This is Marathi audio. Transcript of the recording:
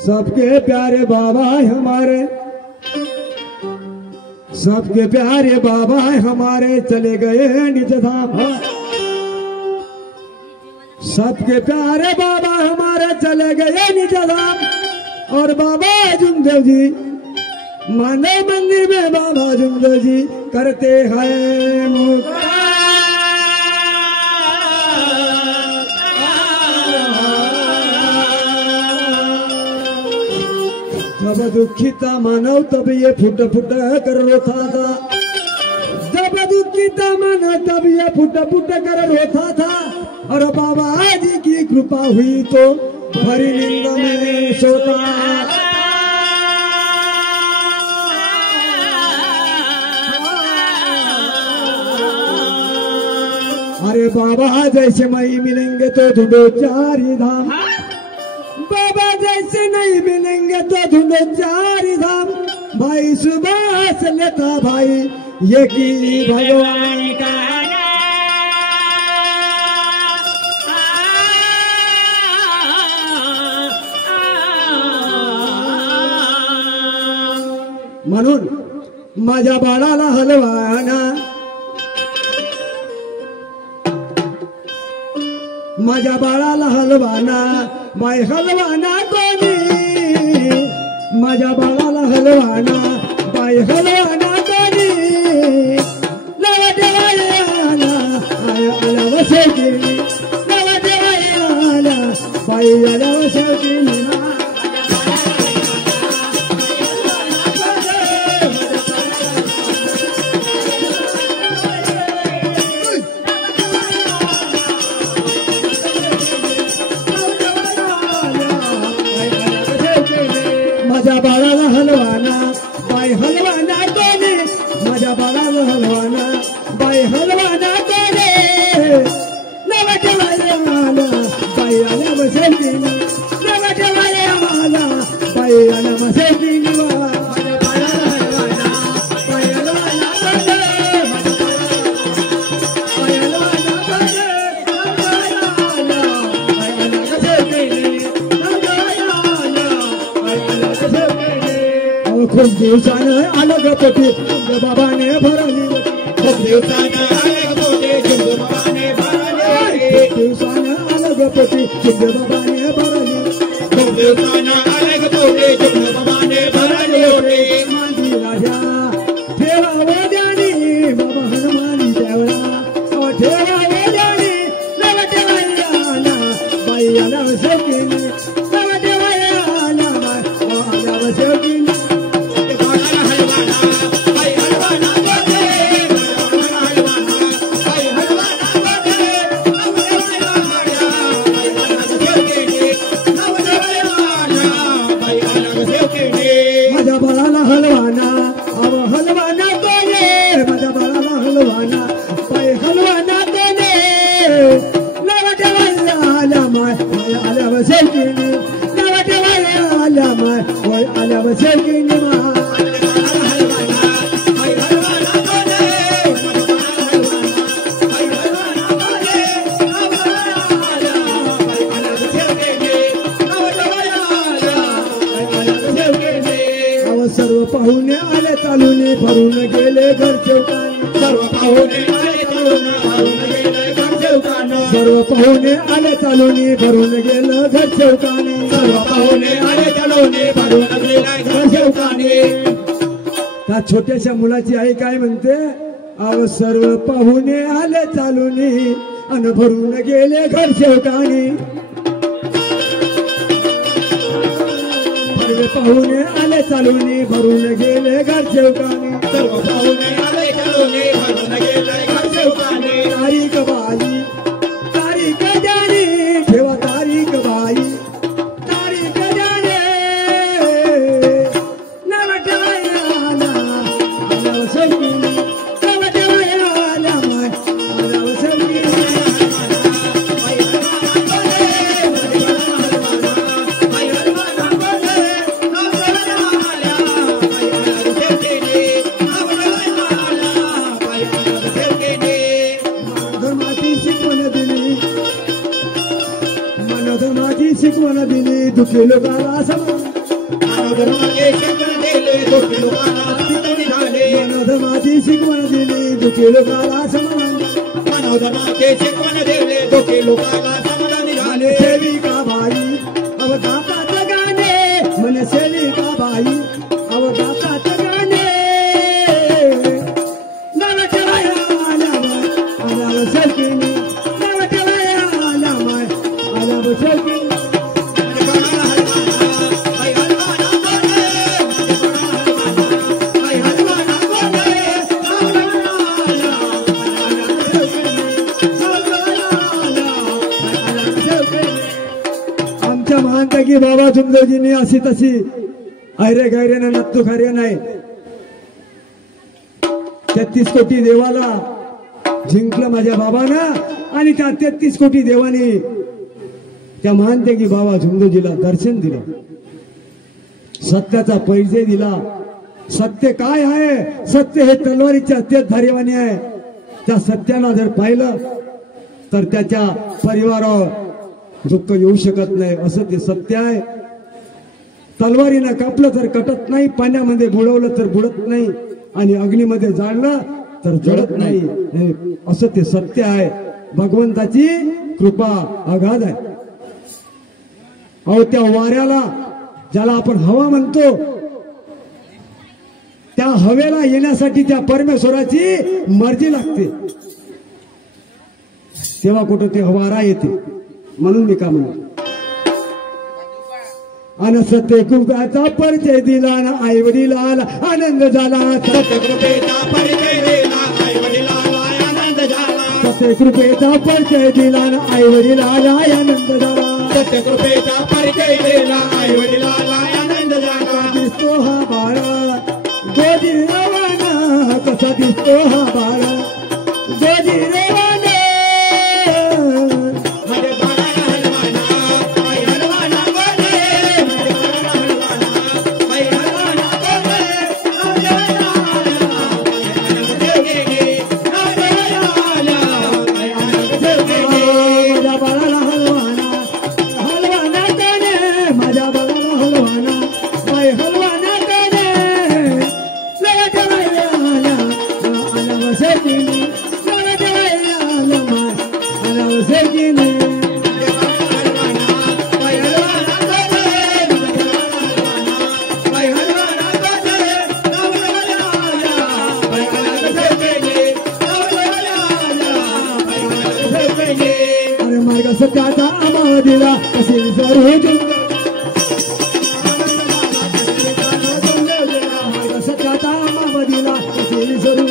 सबके प्यारे बाबा हमारे, सबके प्यारे बाबा हमारे चले गए निज धाम। सबके प्यारे बाबा हमारे चले गए निज धाम। और बाबा जुमदेव जी मानव मंदिर में बाबा जुमदेव जी करते हैं मुक्ति। जब दुखिता मानव तब ये फुट फुट कर रोता था। जब दुखिता मानव तब ये फुट फुट कर रोता था। और बाबा जी की कृपा हुई तो भरी नींद में सोता। अरे बाबा जैसे मई मिलेंगे तो ढूंढो चार धाम। बाबा जैसे नहीं मिलेंगे तो ढूंढो चार धाम। भाई सुबह से लेता भाई ये की भगवान का म्हणून माझ्या बाळाला हलवाना, माझ्या बाळाला हलवाना, बाई हलवाना कोणी। माझ्या बाळाला हलवाना, बाई हलवाना कोणी। नवा देवाला आला वसवती, नवा देवाला बाई आला वसवती। माझ्या बाळाला हलवाना, बाई हलवाना कोणी। माझ्या बाळाला हलवाना, बाई हलवाना कोणी। नवा देवाला आला बाई आल्या वसवती, नवा देवाला आला बाई आल्या वसवती। खूप दिवसानं आलं ग पोटी बाबाने भरली। खूप दिवसानं आलं ग पोटी बाबाने भरली। खूप दिवसानं आलं ग पोटी बाबाने भरली। खूप दिवसानं आलं ग पोटी बाबाने भरली। मांदी राजा ठेवा वेद्यानी बाबा हनुमानी देवळा। ठेवा वेद्यानी नव देवाला बाई आला वसवतीने, नव देवाला आला वसवतीने। माझ्या बाळाला हलवाना, अव हलवाना कोणी। माझ्या बाळाला हलवाना, बाई हलवाना कोणी। नवा देवाला आल्या माय माय आल्या वसवतीने, नवा देवाला आल्या माय माय आल्या वसवतीने। सर्व पाहुणे आले चालून भरून गेले घर चौकाने। सर्व पाहुणे आले चालून भरून गेले घर चौकाने। सर्व पाहुणे आले चालून भरून गेलं घर चौकाने। सर्व पाहुणे आले चालून भरून गेले घर चौकाने। त्या छोट्याशा मुलाची आई काय म्हणते? अव सर्व पाहुणे आले चालून अन भरून गेले घर चौकाने। पाहुणे आले चालून भरून गेले घर चौकाने। सर्व पाहुणे आले चालून भरून गेले घर चौकाने। तारीख बाई तारीख जाणे, ठेवा तारीख बाई तारीख जाणे। नवा देवाला आला वसवतीने, नवा देवाला आला माय आला वसवतीने। दुखी लोकाला समान मानव धर्माचे शिकवण दिले दुखी लोकांना शिकवण झाले मानव धर्माची शिकवण दिली दुखी लोकाला समान मानव धर्माचे शिकवण दिले दुखी लोकांना समाधानी झाले सेविका बाई अवघातात गाणे मन सेविका बाई अवघातात गाणे नाव ठेवाया आल्यावर सलकिनी नाव ठेवाया आल्यावर सलकिनी मानता की बाबा झुमदेवजींनी अशी तशी ऐरे गैरेनं नत्तू खरे नाही 33 कोटी देवाला जिंकलं माझ्या बाबानं आणि त्या 33 कोटी देवाने त्या मानते की बाबा झुमदेवजीला दर्शन दिलं सत्याचा परिचय दिला सत्य काय आहे सत्य हे तलवारीच्या धारीवाणी आहे त्या सत्याला जर पाहिलं तर त्याच्या परिवारावर दुःख येऊ शकत नाही असं ते सत्य आहे तलवारीनं कापलं तर कटत नाही पाण्यामध्ये बुडवलं तर बुडत नाही आणि अग्नीमध्ये जाळलं तर जळत नाही असं ते सत्य आहे भगवंताची कृपा अगाध आहे अहो त्या वाऱ्याला ज्याला आपण हवा म्हणतो त्या हवेला येण्यासाठी त्या परमेश्वराची मर्जी लागते तेव्हा कुठं ते वारा येते म्हणून मी का म्हणतो आणि सत्य कृपेचा परिचय दिला ना आई वडिलाला आनंद झाला सत्य कृपेचा परिचय दिला आई वडिलाला आनंद झाला सत्य कृपेचा परिचय दिला ना आई वडिलाला आनंद झाला सत्य कृपेचा परिचय दिला आई वडिलाला आनंद झाला दिसतो हा बाळा गोदी रवाना कसा दिसतो हा बाळा गोदी रवाना सत्याचा आम्हा दिला कसे विसरू सत्याचा आम्हा दिला कसे विसरू